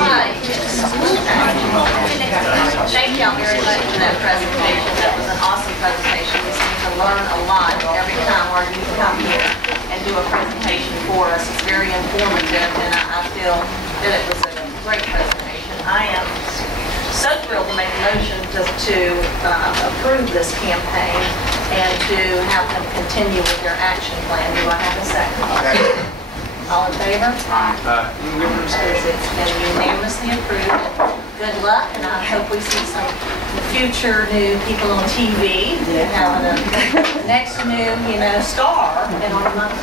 right. Thank y'all very much for that presentation. That was an awesome presentation. We seem to learn a lot every time our youth come here and do a presentation for us. It's very informative, and I feel that it was a great presentation. I am so thrilled to make a motion to approve this campaign and to have them continue with their action plan. Do I have a second? Okay. All in favor? Aye. It's been unanimously approved. Good luck, and I hope we see some future new people on TV. Having the next new, star in our month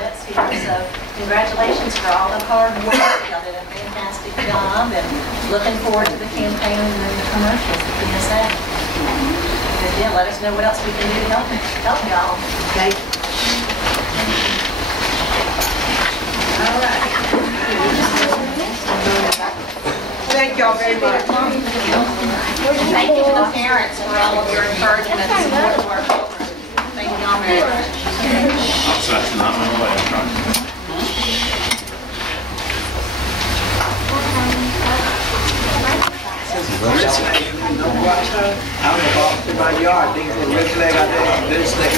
that's here. So congratulations for all the hard work. Y'all did a fantastic job, and looking forward to the campaign and the commercials at PSA. Yeah, let us know what else we can do to help y'all. Okay. All right. Thank y'all very much. Thank you to the parents for all of your encouragement and support of our children. Thank y'all very much. That's not my way. I'm off to my yard. Things are really like I did this thing.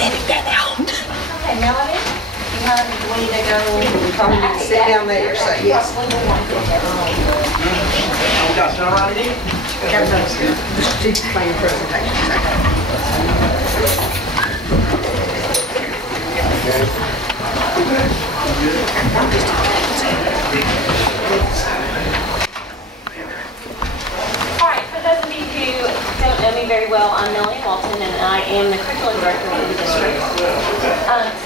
Edit that out. Okay, Melanie, we need to go. Probably need to sit down there. Say yes. We got some right here. She's playing presentation. Alright, for those of you who don't know me very well, I'm Melanie Walton and I am the curriculum director of the district.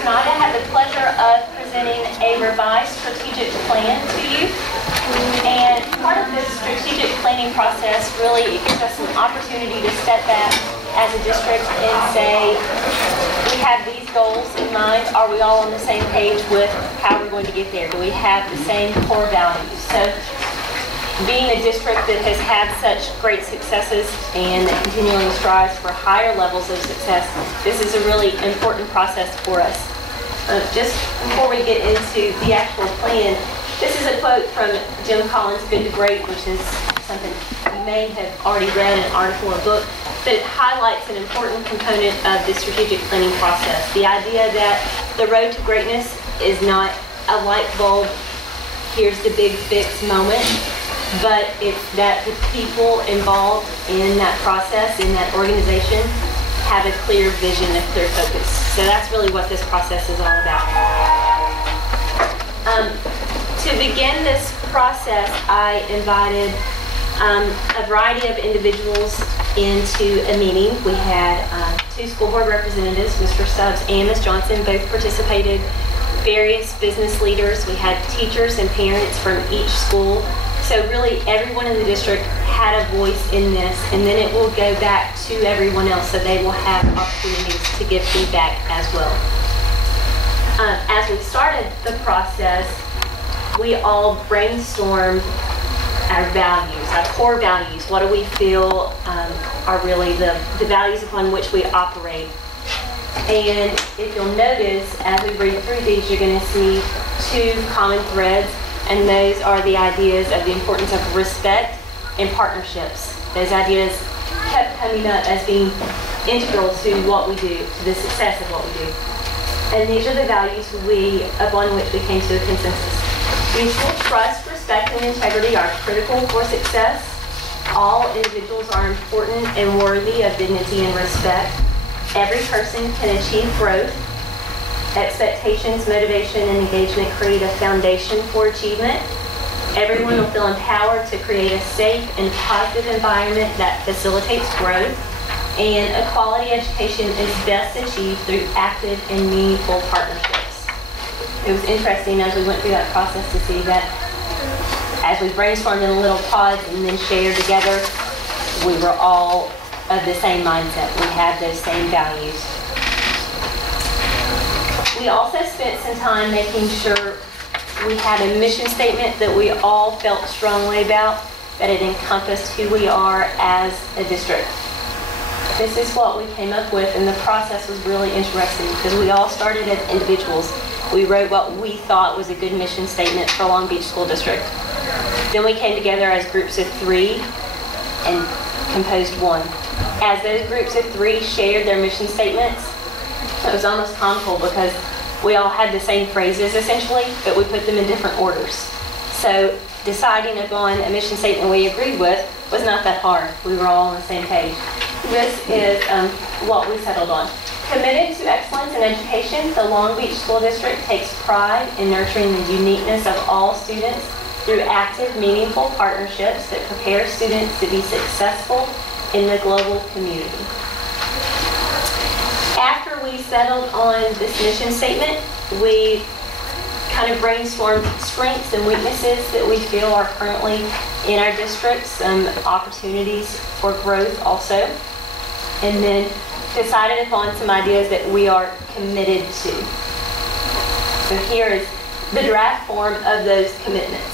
Tonight I have the pleasure of presenting a revised strategic plan to you. And part of this strategic planning process really gives us an opportunity to step back as a district and say, we have these goals in mind. Are we all on the same page with how we're going to get there? Do we have the same core values? So being a district that has had such great successes and that continually strives for higher levels of success, this is a really important process for us. Just before we get into the actual plan, this is a quote from Jim Collins' Good to Great, which is something you may have already read, an article or book, but it highlights an important component of the strategic planning process. The idea that the road to greatness is not a light bulb, here's the big fix moment, but it's that the people involved in that process, in that organization, have a clear vision, a clear focus. So that's really what this process is all about. To begin this process, I invited a variety of individuals into a meeting. We had two school board representatives, Mr. Stubbs and Ms. Johnson, both participated, various business leaders. We had teachers and parents from each school. So really everyone in the district had a voice in this, and then it will go back to everyone else so they will have opportunities to give feedback as well. As we started the process, we all brainstormed our values, our core values. What do we feel are really the values upon which we operate? And if you'll notice, as we read through these, you're going to see two common threads, and those are the ideas of the importance of respect and partnerships. Those ideas kept coming up as being integral to what we do, to the success of what we do. And these are the values upon which we came to a consensus. Mutual trust, respect, and integrity are critical for success. All individuals are important and worthy of dignity and respect. Every person can achieve growth. Expectations, motivation, and engagement create a foundation for achievement. Everyone will feel empowered to create a safe and positive environment that facilitates growth. And a quality education is best achieved through active and meaningful partnerships. It was interesting as we went through that process to see that as we brainstormed in a little pods and then shared together, we were all of the same mindset. We had those same values. We also spent some time making sure we had a mission statement that we all felt strongly about, that it encompassed who we are as a district. This is what we came up with, and the process was really interesting because we all started as individuals. We wrote what we thought was a good mission statement for Long Beach School District. Then we came together as groups of 3 and composed one. As those groups of 3 shared their mission statements, it was almost comical because we all had the same phrases essentially, but we put them in different orders. So deciding upon a mission statement we agreed with was not that hard. We were all on the same page. This is what we settled on. Committed to excellence in education, the Long Beach School District takes pride in nurturing the uniqueness of all students through active, meaningful partnerships that prepare students to be successful in the global community. After we settled on this mission statement, we kind of brainstormed strengths and weaknesses that we feel are currently in our district, some opportunities for growth also, and then decided upon some ideas that we are committed to. So here is the draft form of those commitments.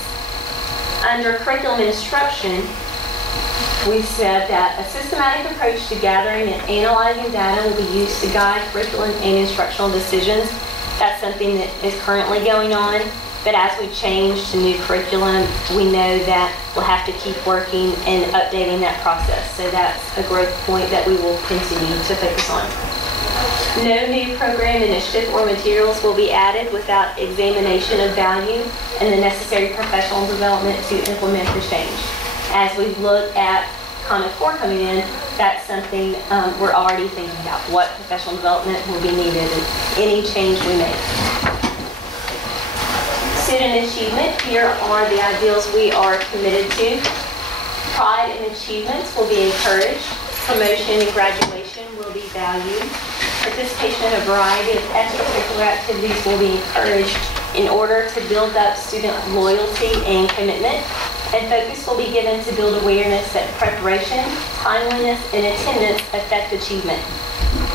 Under curriculum instruction, we said that a systematic approach to gathering and analyzing data will be used to guide curriculum and instructional decisions. That's something that is currently going on, but as we change to new curriculum, we know that we'll have to keep working and updating that process. So that's a growth point that we will continue to focus on. No new program initiative or materials will be added without examination of value and the necessary professional development to implement the change. As we look at comment 4 coming in, that's something we're already thinking about, what professional development will be needed in any change we make. Student achievement, here are the ideals we are committed to. Pride and achievements will be encouraged. Promotion and graduation will be valued. Participation in a variety of extracurricular activities will be encouraged in order to build up student loyalty and commitment. And focus will be given to build awareness that preparation, timeliness, and attendance affect achievement.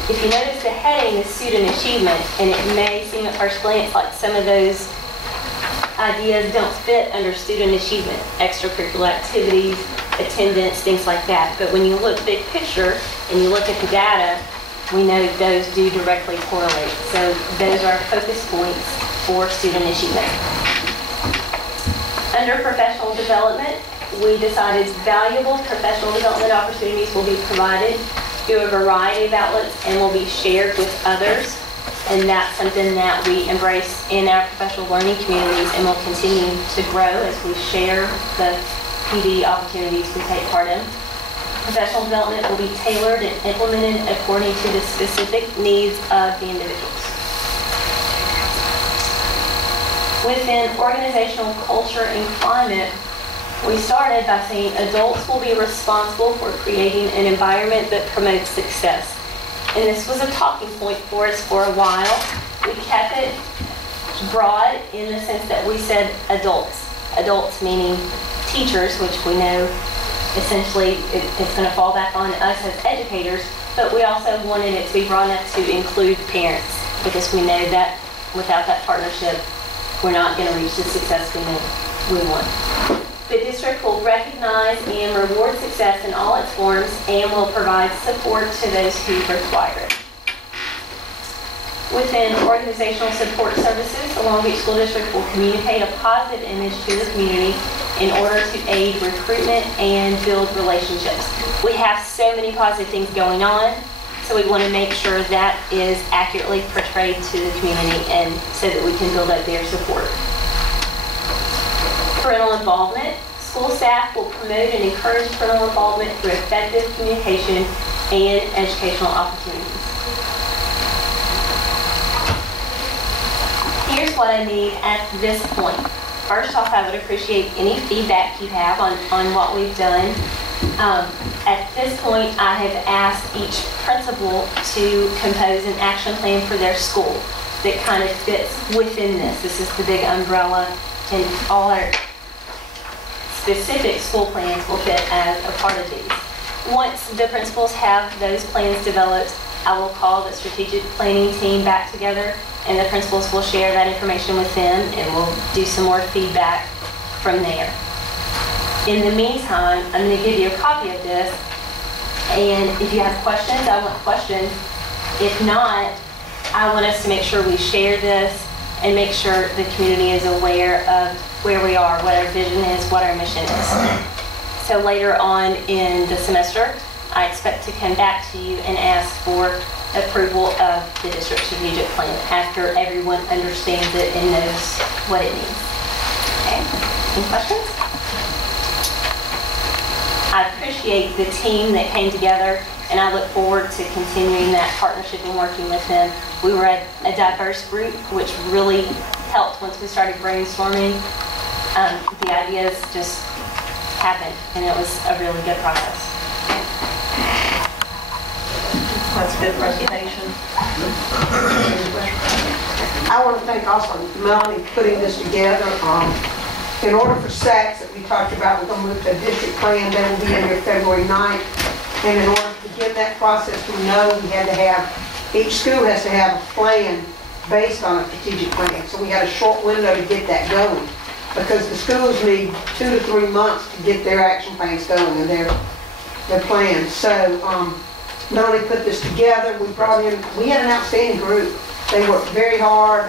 If you notice the heading is student achievement, and it may seem at first glance like some of those ideas don't fit under student achievement, extracurricular activities, attendance, things like that. But when you look big picture and you look at the data, we know those do directly correlate. So those are focus points for student achievement. Under professional development, we decided valuable professional development opportunities will be provided through a variety of outlets and will be shared with others. And that's something that we embrace in our professional learning communities and will continue to grow as we share the PD opportunities we take part in. Professional development will be tailored and implemented according to the specific needs of the individuals. Within organizational culture and climate, we started by saying adults will be responsible for creating an environment that promotes success. And this was a talking point for us for a while. We kept it broad in the sense that we said adults. Adults meaning teachers, which we know essentially it's going to fall back on us as educators, but we also wanted it to be broad enough to include parents because we know that without that partnership, we're not going to reach the success we want. The district will recognize and reward success in all its forms and will provide support to those who require it. Within organizational support services, the Long Beach School District will communicate a positive image to the community in order to aid recruitment and build relationships. We have so many positive things going on, so we want to make sure that is accurately portrayed to the community and so that we can build up their support. Parental involvement. School staff will promote and encourage parental involvement through effective communication and educational opportunities. Here's what I need at this point. First off, I would appreciate any feedback you have on what we've done. At this point, I have asked each principal to compose an action plan for their school that kind of fits within this. This is the big umbrella, and all our specific school plans will fit as a part of these. Once the principals have those plans developed, I will call the strategic planning team back together, and the principals will share that information with them, and we'll do some more feedback from there. In the meantime, I'm going to give you a copy of this, And if you have questions, I want questions. If not, I want us to make sure we share this and make sure the community is aware of where we are, what our vision is, what our mission is. So later on in the semester, I expect to come back to you and ask for approval of the district strategic plan after everyone understands it and knows what it means. Okay, any questions? I appreciate the team that came together, and I look forward to continuing that partnership and working with them. We were a diverse group, which really helped once we started brainstorming. The ideas just happened, and it was a really good process. That's a good presentation. I want to thank also Melanie for putting this together. In order for SACs that we talked about, we're going to move to a district plan that will be in here February 9th. And in order to begin that process, we know we had to have, each school has to have a plan based on a strategic plan. So we had a short window to get that going, because the schools need 2 to 3 months to get their action plans going and their plans. So Melanie put this together. We had an outstanding group. They worked very hard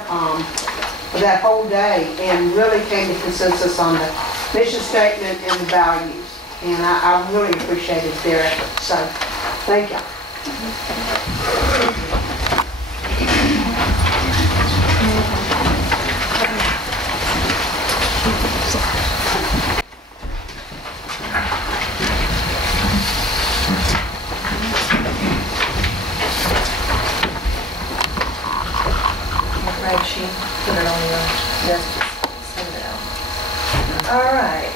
that whole day and really came to consensus on the mission statement and the values. And I really appreciated their efforts. So, thank you. Right, she put it on your desk. Send it out. All right.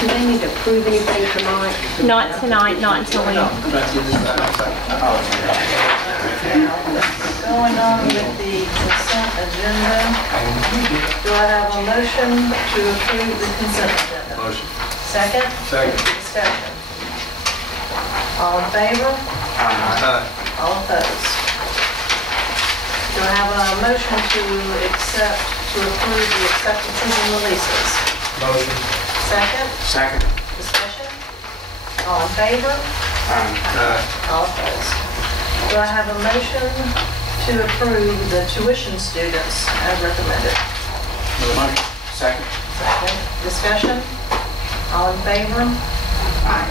Do they need to approve anything tonight? Not tonight, not until we... Going on with the consent agenda. Do I have a motion to approve the consent agenda? Motion. Second? Second. Discussion. All in favor? All opposed? Do I have a motion to approve the acceptances and releases? Motion. Second? Second. Discussion? All in favor? All opposed? Do I have a motion to approve the tuition students as recommended? Motion. Second. Second. Discussion? All in favor? Aye.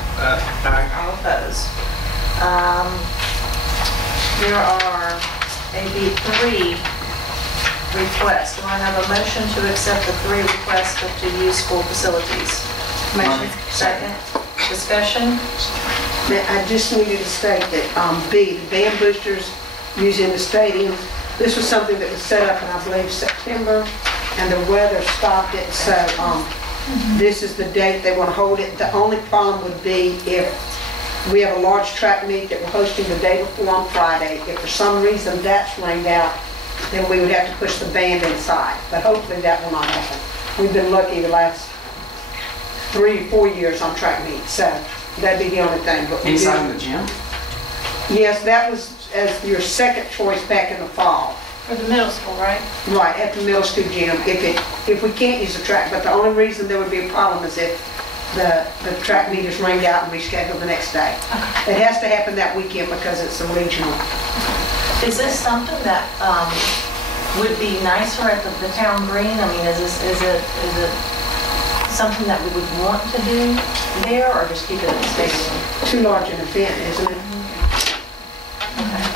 All opposed? There are maybe 3 requests. Do I have a motion to accept the 3 requests to use school facilities? Motion. Second. Discussion? I just needed to state that B, the band boosters using the stadium, this was something that was set up in, I believe, September, and the weather stopped it, so this is the date they want to hold it. The only problem would be if we have a large track meet that we're hosting the day before on Friday. If for some reason that's rained out, then we would have to push the band inside, but hopefully that will not happen. We've been lucky the last 3 or 4 years on track meets, so that'd be the only thing. But Inside the gym? Yes, that was as your second choice back in the fall. For the middle school, right? Right, at the middle school gym, if we can't use the track. But the only reason there would be a problem is if the track meet is rained out and rescheduled the next day. It has to happen that weekend because it's a regional. Is this something that would be nicer at the town green? I mean, is it something that we would want to do there, or just keep it at the stadium? Too large an event, isn't it? Okay.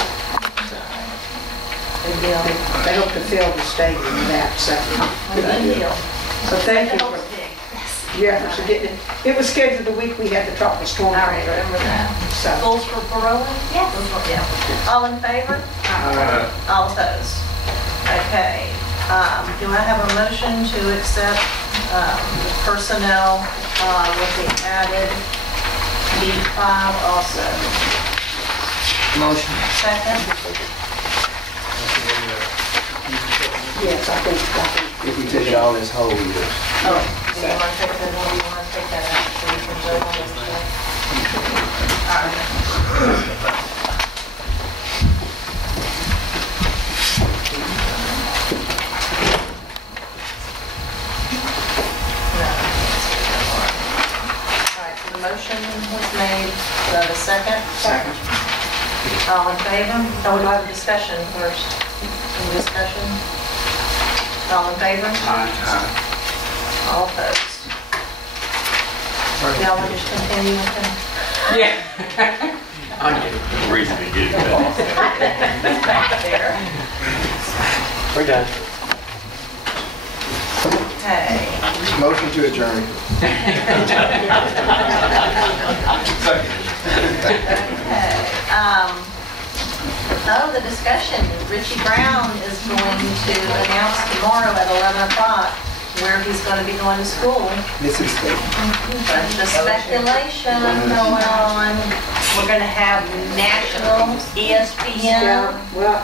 Big deal. They hope to fill the stadium with that, so. Big deal. So thank you for That helps big. your efforts to getting it. It was scheduled the week we had the tropical storm. All right, remember that. So, Goals for Barola? Yes. Yeah. All in favor? All opposed? Okay. Do I have a motion to accept the personnel with the added B5 also? Motion. Second? yes, I think. If we took it all this whole year. Oh, do you want to take that, or do you want to take that out so you can vote on this today? All right. No. All right, so the motion All in favor? Oh, we'll have a discussion first. Any discussion? All in favor? Aye. All opposed? Y'all want to just continue with them? Yeah. I get it. Reason to get it done. Back there. We're done. Okay. Motion to adjourn. Okay. Oh, the discussion. Richie Brown is going to announce tomorrow at 11 o'clock where he's going to be going to school. Mississippi State. Bunch of speculation going on. We're going to have national ESPN. Well,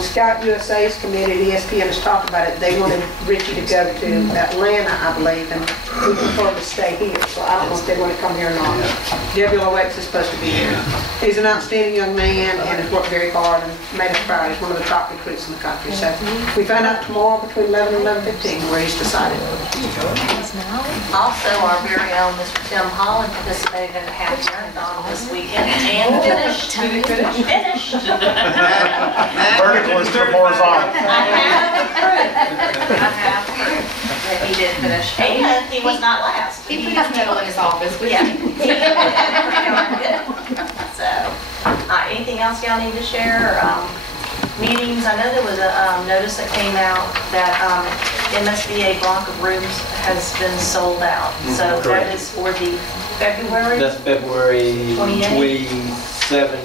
Scout USA is committed, ESPN has talked about it, they wanted Richie to go to Atlanta, I believe, and we prefer to stay here, so I don't know if they want to come here or not. Debbie Lowex is supposed to be here. He's an outstanding young man and has worked very hard and made us proud. He's one of the top recruits in the country, so we find out tomorrow between 11 and 11:15 where he's decided. Also, our very own Mr. Tim Holland participated in the half marathon this weekend and finished. Finished. Vertical instead of horizontal. I have proof that he did finish. And he was not last. He put his medal in his office with Yeah. him. So, anything else y'all need to share? Meetings, I know there was a notice that came out that MSBA block of rooms has been sold out. So that correct. is for the February? That's February 28th? 27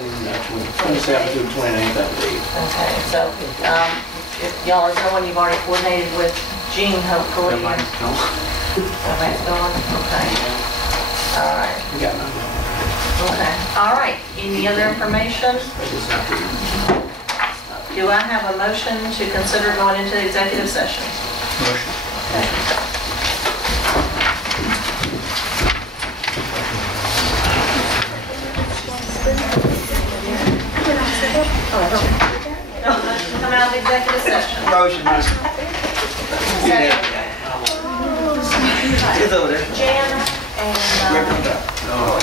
through 28th, I believe. Okay, so if y'all are going, you've already coordinated with Jean, hopefully. Everybody's gone. Everybody's going, okay. All right, We got nothing. okay. All right, any other information? It's not true. Do I have a motion to consider going into executive session? Motion. Okay. No, motion to come out of executive session. Motion. Second. It's over there. Jan and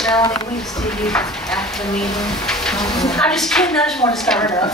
Melanie, we see you after the meeting. I'm just kidding, I just want to start it up.